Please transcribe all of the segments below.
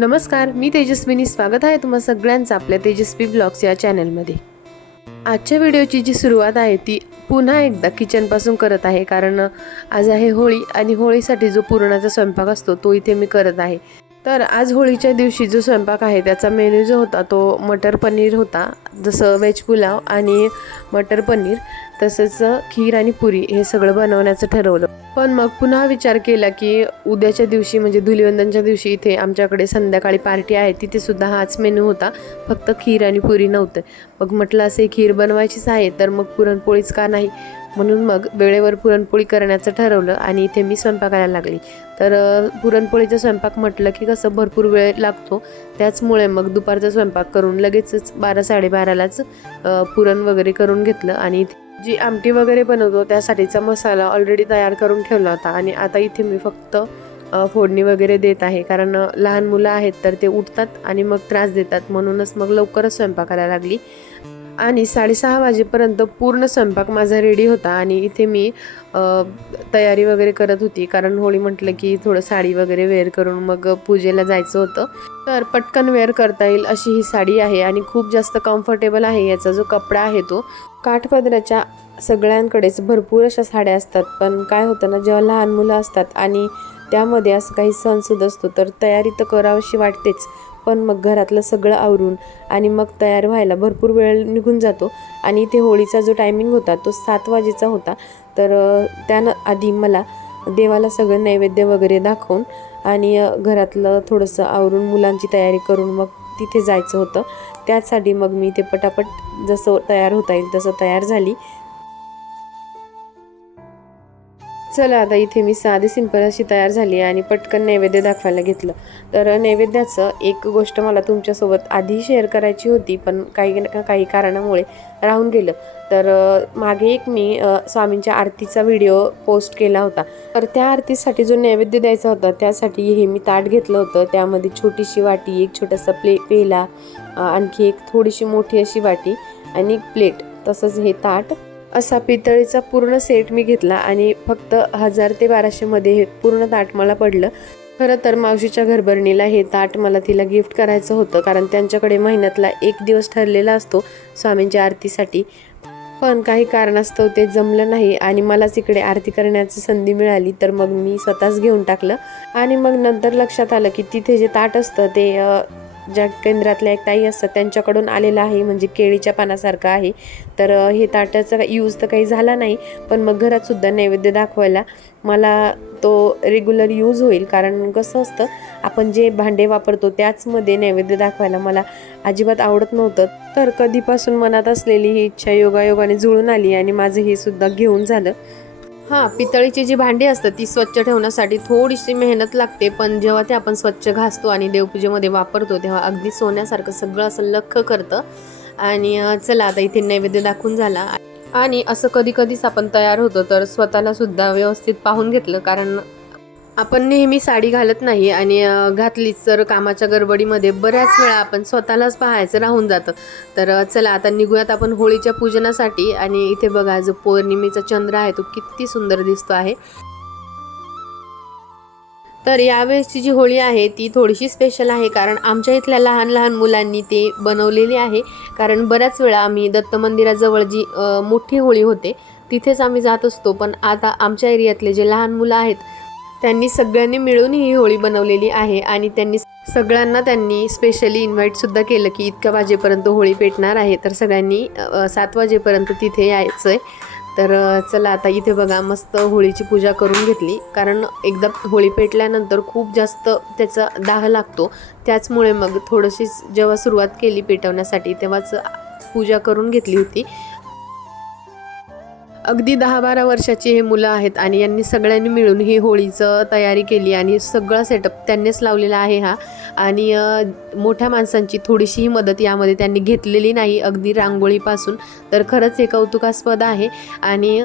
नमस्कार मी तेजस्विनी. स्वागत आहे तुम्हा सगळ्यांचं आपल्या तेजस्वी ब्लॉग्स या चॅनलमध्ये. आजच्या व्हिडिओची जी सुरुवात आहे ती पुन्हा एकदा किचनपासून करत आहे कारण आज आहे होळी आणि होळीसाठी जो पुरणाचा स्वयंपाक असतो तो इथे मी करत आहे. तर आज होळीच्या दिवशी जो स्वयंपाक आहे त्याचा मेन्यू जो होता तो मटर पनीर होता जसं व्हेज पुलाव आणि मटर पनीर तसंच खीर आणि पुरी हे सगळं बनवण्याचं ठरवलं. पण मग पुन्हा विचार केला की उद्याच्या दिवशी म्हणजे धुलिवंदनच्या दिवशी इथे आमच्याकडे संध्याकाळी पार्टी आहे. तिथे सुद्धा हाच मेनू होता. फक्त खीर आणि पुरी नव्हतं. मग म्हटलं असे खीर बनवायचीच आहे तर मग पुरणपोळीच का नाही? म्हणून मग वेळेवर पुरणपोळी करण्याचं ठरवलं आणि इथे मी स्वयंपाकाला लागली. तर पुरणपोळीचा स्वयंपाक म्हटलं की कसं भरपूर वेळ लागतो. त्याचमुळे मग दुपारचा स्वयंपाक करून लगेचच बारा साडेबारालाच पुरण वगैरे करून घेतलं आणि इथे जी आमटी वगैरे बनवतो त्यासाठीचा मसाला ऑलरेडी तयार करून ठेवला होता. आणि आता इथे मी फक्त फोडणी वगैरे देत आहे. कारण लहान मुलं आहेत तर ते उठतात आणि मग त्रास देतात. म्हणूनच मग लवकरच स्वयंपाक करायला लागली. आणि साडेसहा वाजेपर्यंत पूर्ण स्वयंपाक माझा रेडी होता आणि इथे मी तयारी वगैरे करत होती. कारण होळी म्हटलं की थोडं साडी वगैरे वेअर करून मग पूजेला जायचं होतं. तर पटकन वेअर करता येईल अशी ही साडी आहे आणि खूप जास्त कम्फर्टेबल आहे याचा जो कपडा आहे तो. काठपदराच्या सगळ्यांकडेच भरपूर अशा साड्या असतात. पण काय होतं ना जेव्हा लहान मुलं असतात आणि त्यामध्ये असं काही सणसूद असतो तर तयारी तर करावीशी वाटतेच. पण मग घरातलं सगळं आवरून आणि मग तयार व्हायला भरपूर वेळ निघून जातो. आणि इथे होळीचा जो टायमिंग होता तो सात वाजेचा होता. तर त्यानं आधी मला देवाला सगळं नैवेद्य वगैरे दाखवून आणि घरातलं थोडंसं आवरून मुलांची तयारी करून मग तिथे जायचं होतं. त्यासाठी मग मी ते पटापट जसं तयार होता येईल तसं तयार झाली. चला आता इथे मी साधी सिंपल अशी तयार झाली आणि पटकन नैवेद्य दाखवायला घेतलं. तर नैवेद्याचं एक गोष्ट मला तुमच्यासोबत आधी शेअर करायची होती पण काही काही कारणामुळे राहून गेलं. तर मागे एक मी स्वामींच्या आरतीचा व्हिडिओ पोस्ट केला होता. तर त्या आरतीसाठी जो नैवेद्य द्यायचा होता त्यासाठी हे मी ताट घेतलं होतं. त्यामध्ये छोटीशी वाटी एक छोटासा प्ले पेला आणखी एक थोडीशी मोठी अशी वाटी आणि एक प्लेट. तसंच हे ताट असा पितळीचा पूर्ण सेट मी घेतला आणि फक्त हजार ते बाराशेमध्ये हे पूर्ण ताट मला पडलं. खरं तर मावशीच्या घरभरणीला हे ताट मला तिला गिफ्ट करायचं होतं कारण त्यांच्याकडे महिन्यातला एक दिवस ठरलेला असतो स्वामींच्या आरतीसाठी. पण काही कारणास्तव ते जमलं नाही आणि मलाच इकडे आरती करण्याची संधी मिळाली तर मग मी स्वतःच घेऊन टाकलं. आणि मग नंतर लक्षात आलं की तिथे जे ताट असतं ते ज्या केंद्रातल्या एक ताई असतात त्यांच्याकडून आलेलं आहे म्हणजे केळीच्या पानासारखं आहे. तर हे ताटाचा यूज तर काही झाला नाही पण मग घरातसुद्धा नैवेद्य दाखवायला मला तो रेग्युलर यूज होईल. कारण कसं असतं आपण जे भांडे वापरतो त्याचमध्ये नैवेद्य दाखवायला मला अजिबात आवडत नव्हतं. तर कधीपासून मनात असलेली ही इच्छा योगायोगाने जुळून आली आणि माझं हे सुद्धा घेऊन झालं. हां पितळीची जी भांडी असतात ती स्वच्छ ठेवण्यासाठी थोडीशी मेहनत लागते पण जेव्हा ते आपण स्वच्छ घासतो आणि देवपूजेमध्ये वापरतो तेव्हा अगदी सोन्यासारखं सगळं असं लख करतं. आणि चला आता इथे नैवेद्य दाखवून झाला. आणि असं कधी कधीच आपण तयार होतो तर स्वतःला सुद्धा व्यवस्थित पाहून घेतलं कारण आपण नेहमी साडी घालत नाही आणि घातलीच तर कामाच्या गडबडीमध्ये बऱ्याच वेळा आपण स्वतःलाच पाहायचं राहून जातं. तर चला आता निघूयात आपण होळीच्या पूजनासाठी आणि इथे बघा जो पौर्णिमेचा चंद्र आहे तो किती सुंदर दिसतो आहे. तर यावेळेसची जी होळी आहे ती थोडीशी स्पेशल आहे कारण आमच्या इथल्या लहान लहान मुलांनी ते बनवलेली आहे. कारण बऱ्याच वेळा आम्ही दत्त मंदिराजवळ जी मोठी होळी होते तिथेच आम्ही जात असतो. पण आता आमच्या एरियातले जे लहान मुलं आहेत त्यांनी सगळ्यांनी मिळून ही होळी बनवलेली आहे आणि त्यांनी सगळ्यांना त्यांनी स्पेशली इन्व्हाइटसुद्धा केलं की इतक्या वाजेपर्यंत होळी पेटणार आहे. तर सगळ्यांनी सात वाजेपर्यंत तिथे यायचं आहे तर चला आता इथे बघा मस्त होळीची पूजा करून घेतली. कारण एकदा होळी पेटल्यानंतर खूप जास्त त्याचा दाह लागतो. त्याचमुळे मग थोडीशीच जेव्हा सुरुवात केली पेटवण्यासाठी तेव्हाच पूजा करून घेतली होती. अगदी दहा बारा वर्षाची हे मुलं आहेत आणि यांनी सगळ्यांनी मिळून ही होळीचं तयारी केली आणि सगळा सेटअप त्यांनीच लावलेला आहे हा. आणि मोठ्या माणसांची थोडीशीही मदत यामध्ये त्यांनी घेतलेली नाही अगदी रांगोळीपासून. तर खरंच हे कौतुकास्पद आहे. आणि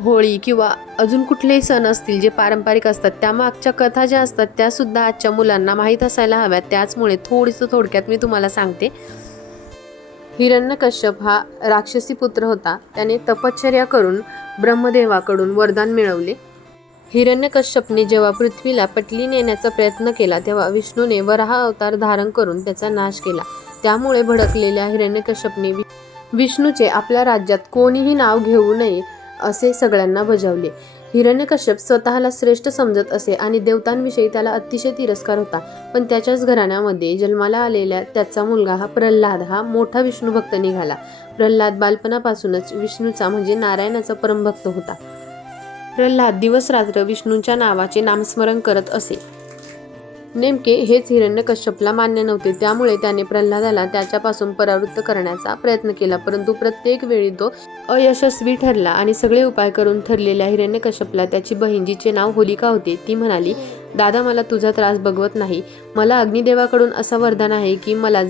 होळी किंवा अजून कुठलेही सण असतील जे पारंपरिक असतात त्यामागच्या कथा ज्या असतात त्यासुद्धा आजच्या मुलांना माहीत असायला हव्यात. त्याचमुळे थोडीसं थोडक्यात मी तुम्हाला सांगते. हिरण्यकश्यप हा राक्षसी पुत्र होता. त्याने तपश्चर्या करून ब्रह्मदेवाकडून वरदान मिळवले. हिरण्यकश्यपने जेव्हा पृथ्वीला पटली नेण्याचा प्रयत्न केला तेव्हा विष्णूने वराह अवतार धारण करून त्याचा नाश केला. त्यामुळे भडकलेल्या हिरण्यकश्यपने वि- विष्णूचे आपल्या राज्यात कोणीही नाव घेऊ नये असे सगळ्यांना बजावले. हिरण्यकश्यप स्वतःला श्रेष्ठ समजत असे आणि देवतांविषयी त्याला अतिशय तिरस्कार होता. पण त्याच्याच घराण्यामध्ये जन्माला आलेल्या त्याचा मुलगा हा प्रल्हाद हा मोठा विष्णू भक्त निघाला. प्रल्हाद बालपणापासूनच विष्णूचा म्हणजे नारायणाचा परमभक्त होता. प्रल्हाद दिवस रात्र विष्णूंच्या नावाचे नामस्मरण करत असे. नेमके हेच हिरण्यकश्यपला मान्य नव्हते. त्यामुळे त्याने प्रल्हादाला त्याच्यापासून परावृत्त करण्याचा प्रयत्न केला परंतु प्रत्येक वेळी तो अयशस्वी ठरला आणि सगळे उपाय करून ठरलेल्या हिरण्यकश्यपला त्याची बहीण जिचे नाव होलिका होते. ती म्हणाली दादा मला तुझा त्रास बघवत नाही. मला अग्निदेवाकडून असा वरदान आहे की मला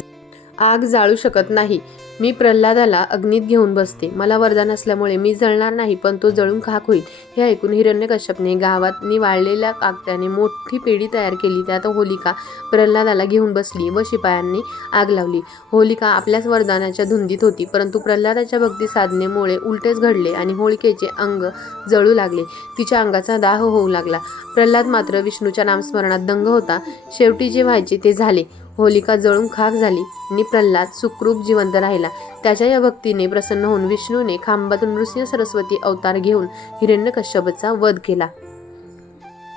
आग जाळू शकत नाही. मी प्रल्हादाला अग्नीत घेऊन बसते. मला वरदान असल्यामुळे मी जळणार नाही पण तो जळून खाक होईल हे ऐकून हिरण्यकश्यपने गावात निवाळलेल्या कागदाने मोठी पेढी तयार केली. त्यात होलिका प्रल्हादाला घेऊन बसली व शिपायांनी आग लावली. होलिका आपल्याच वरदानाच्या धुंदीत होती परंतु प्रल्हादाच्या भक्ती साधनेमुळे उलटेच घडले आणि होळिकेचे अंग जळू लागले. तिच्या अंगाचा दाह होऊ लागला. प्रल्हाद मात्र विष्णूच्या नामस्मरणात दंग होता. शेवटी जे व्हायचे ते झाले. होलिका जळून खाक झाली. आणि प्रल्हाद सुखरूप जिवंत राहिला. त्याच्या या भक्तीने प्रसन्न होऊन विष्णूने खांबातून नृसिंह सरस्वती अवतार घेऊन हिरण्यकश्यपचा वध केला.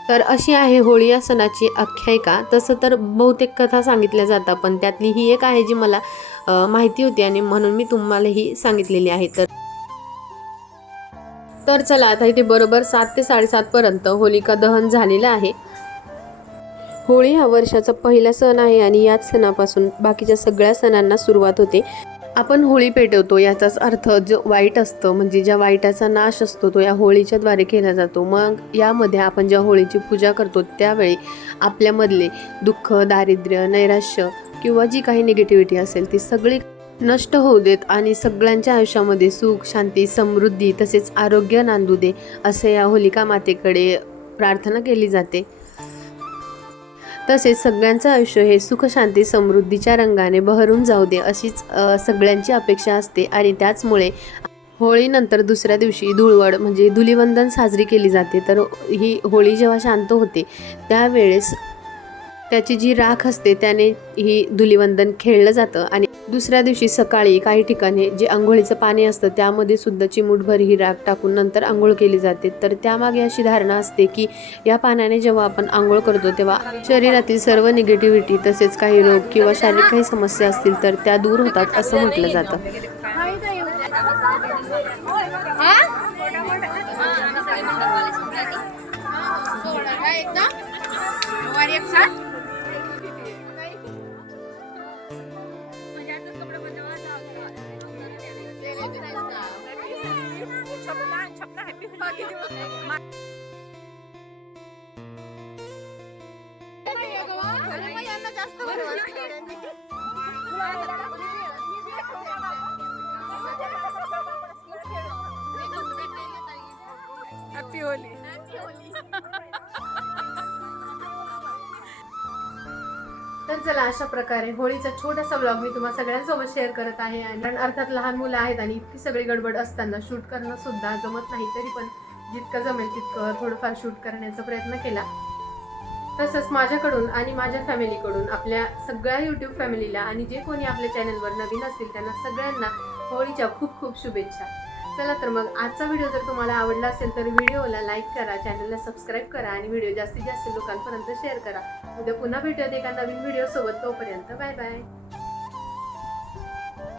तर अशी आहे होळी या सणाची आख्यायिका. तसं तर बहुतेक कथा सांगितल्या जातात पण त्यातली ही एक आहे जी मला माहिती होती आणि म्हणून मी तुम्हाला ही सांगितलेली आहे. तर तर चला आता इथे बरोबर सात ते साडेसातपर्यंत होलिका दहन झालेलं आहे. होळी हा वर्षाचा पहिला सण आहे आणि याच सणापासून बाकीच्या सगळ्या सणांना सुरुवात होते. आपण होळी पेटवतो याचाच अर्थ जो वाईट असतं म्हणजे ज्या वाईटाचा नाश असतो तो या होळीच्या द्वारे केला जातो. मग यामध्ये आपण ज्या होळीची पूजा करतो त्यावेळी आपल्यामधले दुःख दारिद्र्य नैराश्य किंवा जी काही निगेटिव्हिटी असेल ती सगळी नष्ट होऊ देत आणि सगळ्यांच्या आयुष्यामध्ये सुख शांती समृद्धी तसेच आरोग्य नांदू दे असे या होलिका मातेकडे प्रार्थना केली जाते. तसेच सगळ्यांचं आयुष्य हे सुखशांती समृद्धीच्या रंगाने बहरून जाऊ दे अशीच सगळ्यांची अपेक्षा असते. आणि त्याचमुळे होळीनंतर दुसऱ्या दिवशी धुळवड म्हणजे धुलिवंदन साजरी केली जाते. तर ही होळी जेव्हा शांत होते त्यावेळेस त्याची जी राख असते त्याने ही धुलिवंदन खेळलं जातं. आणि दुसऱ्या दिवशी सकाळी काही ठिकाणी जे आंघोळीचं पाणी असतं त्यामध्ये सुद्धा चिमूटभर ही राख टाकून नंतर आंघोळ केली जाते. तर त्यामागे अशी धारणा असते की या पाण्याने जेव्हा आपण आंघोळ करतो तेव्हा शरीरातील सर्व निगेटिव्हिटी तसेच काही रोग किंवा शारीरिक काही समस्या असतील तर त्या दूर होतात असं म्हटलं जातं. हॅपी होली तर चला अशा प्रकारे होळीचा छोटासा ब्लॉग मी तुम्हाला सगळ्यांसोबत शेअर करत आहे. आणि कारण अर्थात लहान मुलं आहेत आणि इतकी सगळी गडबड असताना शूट करणं सुद्धा जमत नाही तरी पण जितकं जमेल तितकं थोडंफार शूट करण्याचा प्रयत्न केला. तसंच माझ्याकडून आणि माझ्या फॅमिलीकडून आपल्या सगळ्या यूट्यूब फॅमिलीला आणि जे कोणी आपल्या चॅनलवर नवीन असतील त्यांना सगळ्यांना होळीच्या खूप खूप शुभेच्छा. चला तर मग आजचा व्हिडिओ जर तुम्हाला आवडला असेल तर व्हिडिओला लाईक करा चॅनलला सबस्क्राईब करा आणि व्हिडिओ जास्तीत जास्त लोकांपर्यंत शेअर करा. उद्या पुन्हा भेटूयात एका नवीन व्हिडिओसोबत. तोपर्यंत बाय बाय